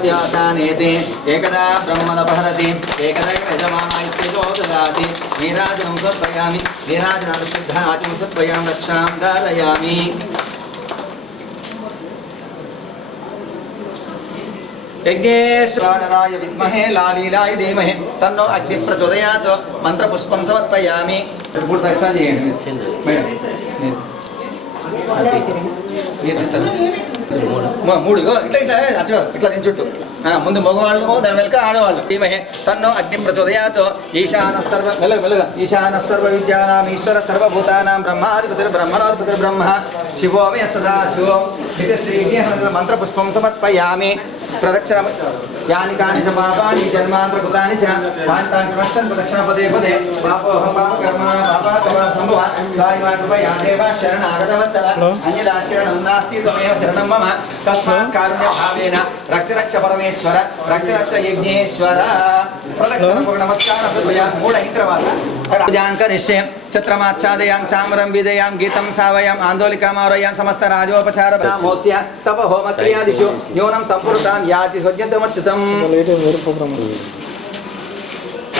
व्यासानेति एकदा ब्रह्मणपहरति एकदैव यजमानायस्तेजो ददाति नीराजनं समर्पयामि नीराजनाभिषिद्धाचनं समर्पयामि रक्षां धारयामि यज्ञेश्वराय विद्महे लालीलाय धीमहि तन्नो अग्निः प्रचोदयात् मंत्रपुष्पं समर्पयामि మూడు ఇట్లా ఇట్లా దించుట్టు ముందు మగవాళ్ళు దాని వెనక ఆడవాళ్ళు ధీమహి తన్నో అగ్ని ప్రచోదయాత్ ఈశాన సర్వ విద్యానాం ఈశ్వర సర్వభూతానాం బ్రహ్మాధిపతి బ్రహ్మణాధిపతి బ్రహ్మ శివో మే సదా శివో ఇది శ్రీ మంత్రపుష్పం సమర్పయామి ప్రదక్షిణ యాని కాని చ పాపాని జన్మాంతరకృతాని చ కాంతాని ప్రదక్షిణ ప్రదక్షిణ పదే పదే పాపోహం పాపకర్మ పాపకర్మ సంభవ కాయమా కృపయా దేవ శరణాగతవత్సల అన్యదా శరణం నాస్తి త్వమేవ శరణం మమ తస్మాత్ కారుణ్య భావేన రక్ష రక్ష పరమేశ్వర రక్ష రక్ష యజ్ఞేశ్వర ప్రదక్షిణ నమస్కార సర్వయా మూడు అయిన తర్వాత పూజాంక నిశ్చయం ఛత్రమాచ్ఛాదయాం చామరం విదయాం గీతం సావయాం ఆందోళికామారయాం సమస్త రాజోపచార మోత్య తప హోమ క్రియాదిషు న్యూనం సంపూర్ణతాం యాతి స్వజ్ఞతమచ్యుతం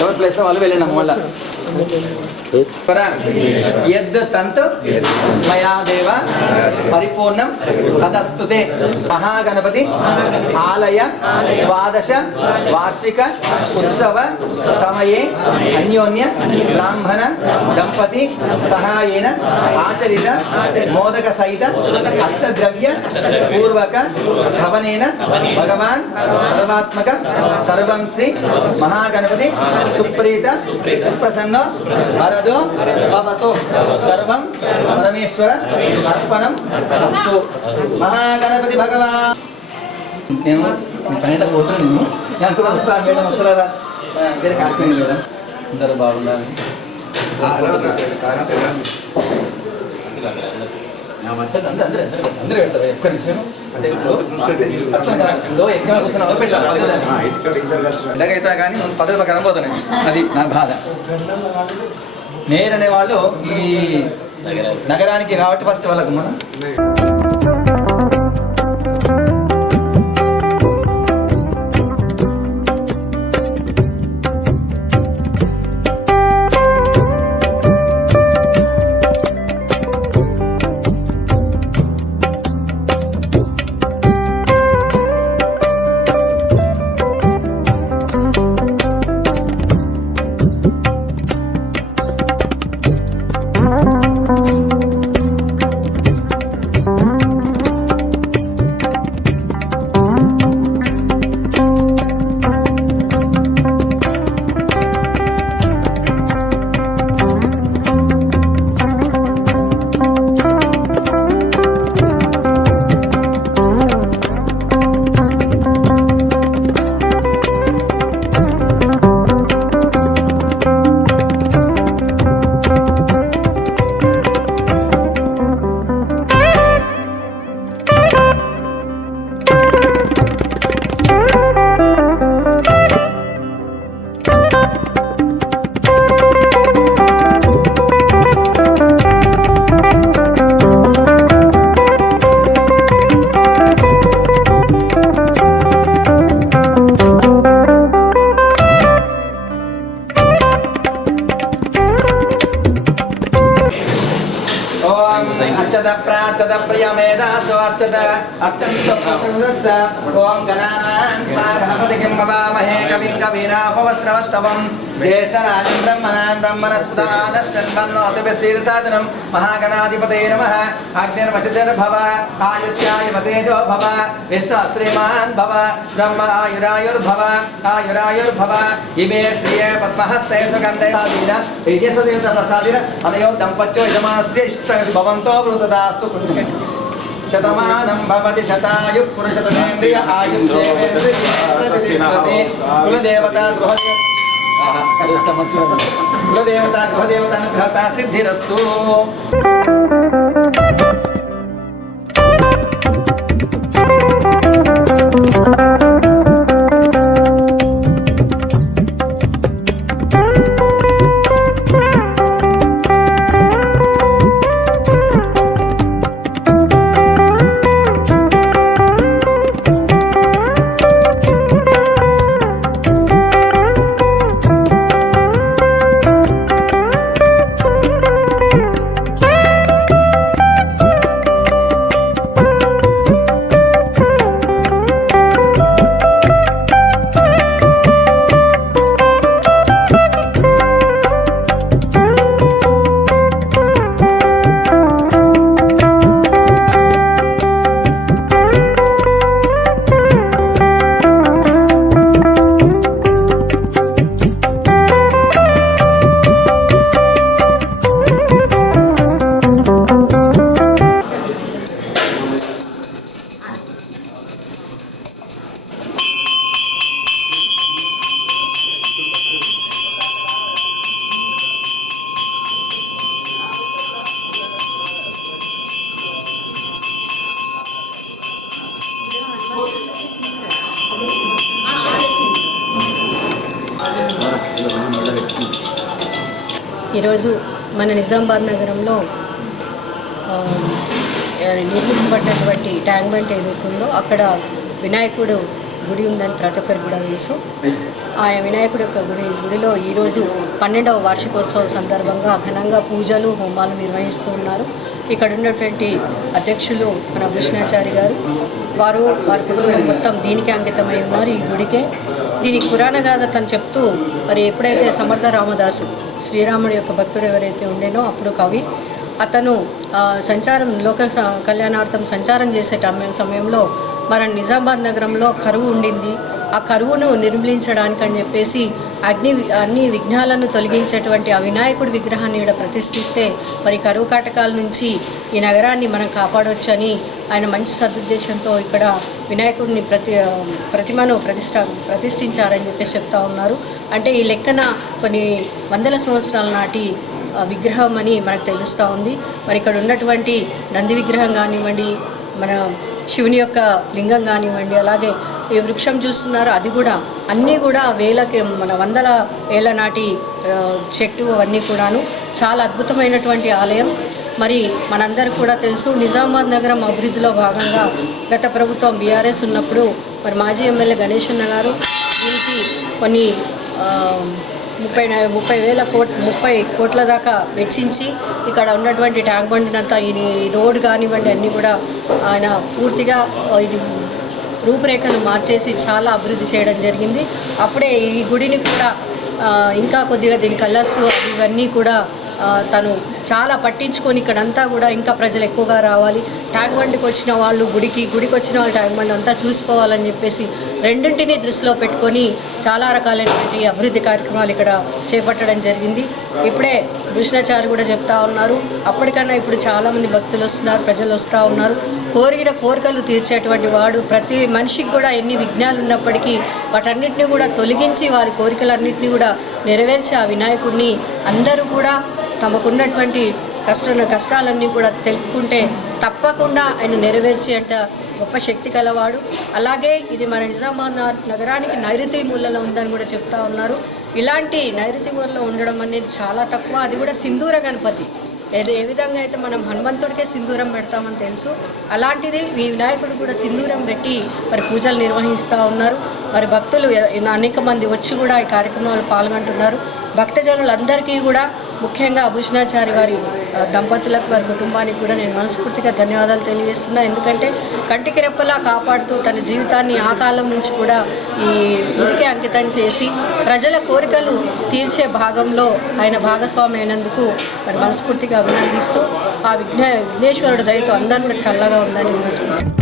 ఎవరి ప్లేస్ వాళ్ళు వెళ్ళినాం మళ్ళా यद् तंत मया देव परिपूर्णं तदस्तुते महागणपति आलय द्वादश वार्षिक उत्सव समये अन्योन्य ब्राह्मण दंपति सहायेन आचरित मोदक सहित अष्टद्रव्य पूर्वक हवनेन भगवान् सर्वात्मक सर्वं श्री महागणपति सुप्रीत सुप्रसन्न वरदो भवतु सर्वं परमेश्वर अर्पणं अस्तु महागणपति भगवान् నేను పైన పోతున్నా నేను అనుకున్నా వస్తాను మేడం వస్తారా వేరే కార్యక్రమం లేదా అందరూ బాగున్నారు అందరూ వెళ్తారు ఒక్క నిమిషం అంటే ఎక్కడ కూర్చొని ఎలాగైతే కానీ పద్ధతి ప్రకారం పోతున్నాయి అది నా బాధ నేరనే వాళ్ళు ఈ నగరానికి కాబట్టి ఫస్ట్ వాళ్ళకు మనం ओम गणानां मवामहे कविं कवीनापवस्त्रवस्तवं ज्येष्ठराजं ब्रह्मणान् ब्रह्मणस्पदानश्चन्वन्नोतिभिस्सीदसादनं महागणाधिपतये नमः अग्निर्वशजर्भव आयुष्यायुवतेजो भव विष्णु श्रीमान् भव ब्रह्म आयुरायुर्भव आयुरायुर्भव इमे श्रिये पद्महस्ते सुगन्धे साधीन विजयसदेवप्रसादिन अनयो दम्पत्यो यजमानस्य इष्ट भवन्तो वृतदास्तु शतमानं भवति शतायुः पुरुषतमेन्द्रिय आयुष्येवेन्द्रियतिष्ठति कुलदेवता कुलदेवता गृहदेवतानुग्रहता सिद्धिरस्तु ఈరోజు మన నిజామాబాద్ నగరంలో నిర్మించబడినటువంటి ట్యాంక్ బండ్ ఏదైతుందో అక్కడ వినాయకుడు గుడి ఉందని ప్రతి ఒక్కరికి కూడా తెలుసు. ఆ వినాయకుడి యొక్క గుడిలో ఈరోజు 12వ వార్షికోత్సవం సందర్భంగా ఘనంగా పూజలు హోమాలు నిర్వహిస్తూ ఉన్నారు. ఇక్కడ ఉన్నటువంటి అధ్యక్షులు మన భూషణాచారి గారు, వారి కుటుంబం మొత్తం దీనికి అంకితమై ఉన్నారు. ఈ గుడికే దీనికి పురాణ గాథ తను చెప్తూ మరి ఎప్పుడైతే సమర్థ రామదాసు శ్రీరాముడి యొక్క భక్తుడు ఎవరైతే ఉండేనో అప్పుడు కవి అతను సంచారం లోక కళ్యాణార్థం సంచారం చేసే సమయంలో మన నిజామాబాద్ నగరంలో కరువు ఉండింది. ఆ కరువును నిర్మూలించడానికి అని చెప్పేసి అన్ని విఘ్నాలను తొలగించేటువంటి ఆ వినాయకుడి విగ్రహాన్ని ఇక్కడ ప్రతిష్ఠిస్తే మరి కరువు కాటకాల నుంచి ఈ నగరాన్ని మనం కాపాడవచ్చని ఆయన మంచి సదుద్దేశంతో ఇక్కడ వినాయకుడిని ప్రతిమను ప్రతిష్ఠించారని చెప్పేసి చెప్తా ఉన్నారు. అంటే ఈ లెక్కన కొన్ని వందల సంవత్సరాల నాటి విగ్రహం అని మనకు తెలుస్తూ ఉంది. మరి ఇక్కడ ఉన్నటువంటి నంది విగ్రహం కానివ్వండి, మన శివుని యొక్క లింగం కానివ్వండి, అలాగే ఈ వృక్షం చూస్తున్నారు అది కూడా అన్నీ కూడా మన వందల ఏళ్ళ నాటి చెట్టు అవన్నీ కూడాను చాలా అద్భుతమైనటువంటి ఆలయం. మరి మనందరికీ కూడా తెలుసు నిజామాబాద్ నగరం అభివృద్ధిలో భాగంగా గత ప్రభుత్వం బీఆర్ఎస్ ఉన్నప్పుడు మరి మాజీ ఎమ్మెల్యే గణేష్ అన్న గారు దీనికి కొన్ని 30 కోట్ల దాకా వెచ్చించి ఇక్కడ ఉన్నటువంటి ట్యాంక్ బండినంతా ఈ రోడ్డు కానివ్వండి అన్నీ కూడా ఆయన పూర్తిగా ఇది రూపురేఖను మార్చేసి చాలా అభివృద్ధి చేయడం జరిగింది. అప్పుడే ఈ గుడిని కూడా ఇంకా కొద్దిగా దీని కలర్స్ ఇవన్నీ కూడా తను చాలా పట్టించుకొని ఇక్కడంతా కూడా ఇంకా ప్రజలు ఎక్కువగా రావాలి, ట్యాంక్ బండికి వచ్చిన వాళ్ళు గుడికి వచ్చిన వాళ్ళు ట్యాంక్ బండి అంతా చూసిపోవాలని చెప్పేసి రెండింటినీ దృష్టిలో పెట్టుకొని చాలా రకాలైనటువంటి అభివృద్ధి కార్యక్రమాలు ఇక్కడ చేపట్టడం జరిగింది. ఇప్పుడే భూషణాచారి కూడా చెప్తా ఉన్నారు, అప్పటికన్నా ఇప్పుడు చాలామంది భక్తులు వస్తున్నారు, ప్రజలు వస్తూ ఉన్నారు. కోరిన కోరికలు తీర్చేటువంటి వాడు ప్రతి మనిషికి కూడా ఎన్ని విఘ్నాలు ఉన్నప్పటికీ వాటన్నిటిని కూడా తొలగించి వారి కోరికలన్నింటినీ కూడా నెరవేర్చి ఆ వినాయకుడిని అందరూ కూడా తమకున్నటువంటి కష్టాలన్నీ కూడా తెలుపుకుంటే తప్పకుండా ఆయన నెరవేర్చి అంట గొప్ప శక్తి కలవాడు. అలాగే ఇది మన నిజామాబాద్ నగరానికి నైరుతి మూలలో ఉందని కూడా చెప్తా ఉన్నారు. ఇలాంటి నైరుతి మూలలో ఉండడం అనేది చాలా తక్కువ, అది కూడా సింధూర గణపతి. ఏ విధంగా అయితే మనం హనుమంతుడికే సింధూరం పెడతామని తెలుసు, అలాంటిది ఈ వినాయకుడు కూడా సింధూరం పెట్టి మరి పూజలు నిర్వహిస్తూ ఉన్నారు. మరి భక్తులు అనేక మంది వచ్చి కూడా ఈ కార్యక్రమాలు పాల్గొంటున్నారు. భక్తజనులందరికీ కూడా ముఖ్యంగా భూషణాచారి వారి దంపతులకు వారి కుటుంబానికి కూడా నేను మనస్ఫూర్తిగా ధన్యవాదాలు తెలియజేస్తున్నా. ఎందుకంటే కంటికి రెప్పలా కాపాడుతూ తన జీవితాన్ని ఆ కాలం నుంచి కూడా ఈ గుడికి అంకితం చేసి ప్రజల కోరికలు తీర్చే భాగంలో ఆయన భాగస్వామి అయినందుకు మరి మనస్ఫూర్తిగా అభినందిస్తూ ఆ విఘ్నేశ్వరుడు దయతో అందరూ కూడా చల్లగా ఉండాలని మనస్ఫూర్తిగా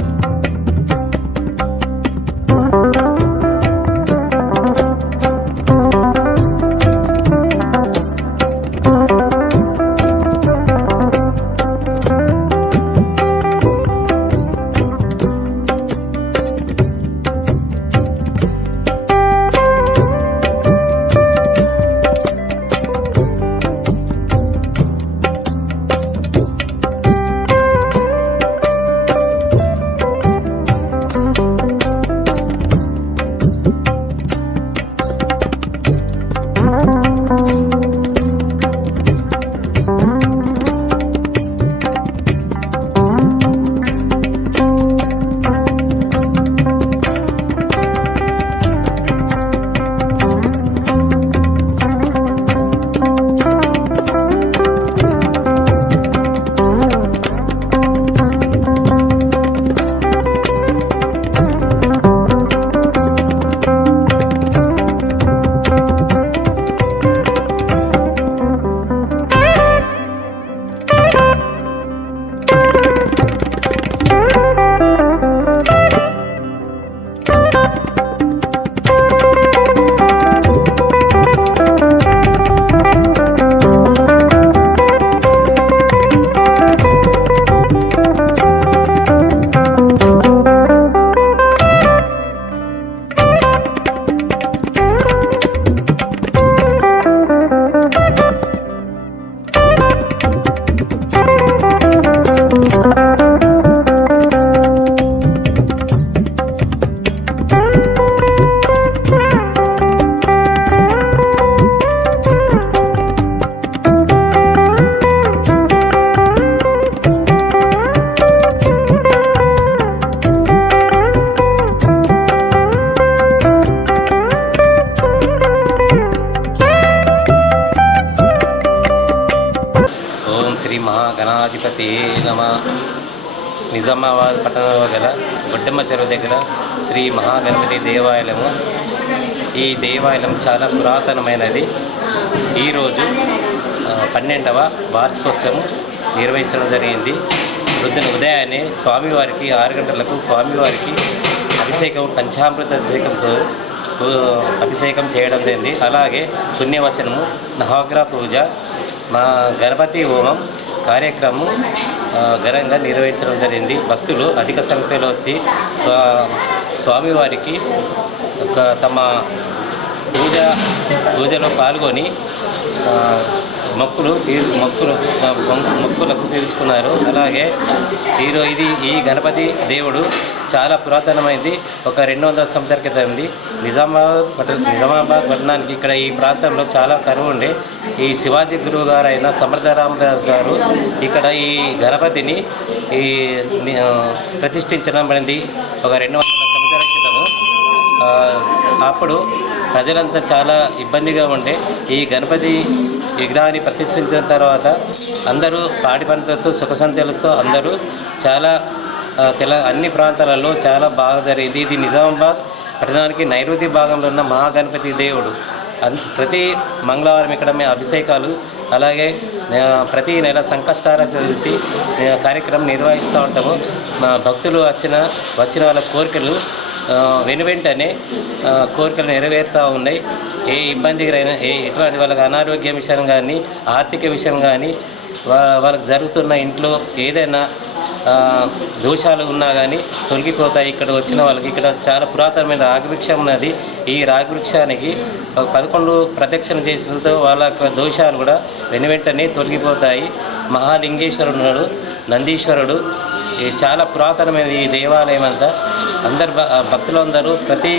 గణపతి నమ. నిజామాబాద్ పట్టణంలో గల గొడ్డెమ్మ చెరువు దగ్గర శ్రీ మహాగణపతి దేవాలయము. ఈ దేవాలయం చాలా పురాతనమైనది. ఈరోజు 12వ వార్షికోత్సవం నిర్వహించడం జరిగింది. ఉదయాన్నే స్వామివారికి 6 గంటలకు స్వామివారికి అభిషేకం, పంచామృత అభిషేకంతో అభిషేకం చేయడం జరిగింది. అలాగే పుణ్యవచనము, నవగ్రహ పూజ, మా గణపతి హోమం కార్యక్రమం ఘనంగా నిర్వహించడం జరిగింది. భక్తులు అధిక సంఖ్యలో వచ్చి స్వామివారికి తమ పూజలో పాల్గొని మొక్కులకు తీర్చుకున్నారు. అలాగే ఈ గణపతి దేవుడు చాలా పురాతనమైంది. ఒక 200 సంవత్సరాల క్రితం నిజామాబాద్ పట్టణానికి ఇక్కడ ఈ ప్రాంతంలో చాలా కరువు ఉండే ఈ శివాజీ గురువు గారు అయిన సమర్థ రామదాస్ గారు ఇక్కడ ఈ గణపతిని ప్రతిష్ఠించడం పడింది ఒక 200 సంవత్సరాల క్రితము. అప్పుడు ప్రజలంతా చాలా ఇబ్బందిగా ఉండే ఈ గణపతి విగ్రహాన్ని ప్రతిష్ఠించిన తర్వాత అందరూ పాడి పంటలతో సుఖసంతలతో అందరూ చాలా అన్ని ప్రాంతాలలో చాలా బాగా జరిగింది. ఇది నిజామాబాద్ పట్టణానికి నైరుతి భాగంలో ఉన్న మహాగణపతి దేవుడు. ప్రతి మంగళవారం ఇక్కడ మేము అభిషేకాలు, అలాగే ప్రతి నెల సంకష్టార చతుర్థి కార్యక్రమం నిర్వహిస్తూ ఉంటాము. మా భక్తులు వచ్చిన వాళ్ళ కోరికలు వెనువెంటనే కోరికలు నెరవేరుతూ ఉన్నాయి. ఏ ఇబ్బందికరైనా ఎటువంటి వాళ్ళకి అనారోగ్య విషయం కానీ, ఆర్థిక విషయం కానీ, వాళ్ళకి జరుగుతున్న ఇంట్లో ఏదైనా దోషాలు ఉన్నా కానీ తొలగిపోతాయి. ఇక్కడ వచ్చిన వాళ్ళకి ఇక్కడ చాలా పురాతనమైన రాగవృక్షం ఉన్నది. ఈ రాగవృక్షానికి 11 ప్రదక్షిణ చేసినతో వాళ్ళ దోషాలు కూడా వెనువెంటనే తొలగిపోతాయి. మహాలింగేశ్వరుడు ఉన్నాడు, నందీశ్వరుడు. చాలా పురాతనమైన ఈ దేవాలయం అంతా. భక్తులందరూ ప్రతి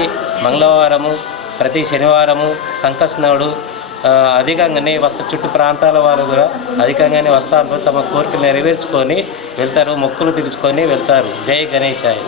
మంగళవారము, ప్రతి శనివారము సంకష్ణుడు అధికంగానే చుట్టూ ప్రాంతాల వాళ్ళు కూడా అధికంగానే వస్తారు. తమ కోరికలు నెరవేర్చుకొని వెళ్తారు, మొక్కులు తీర్చుకొని వెళ్తారు. జై గణేశాయ.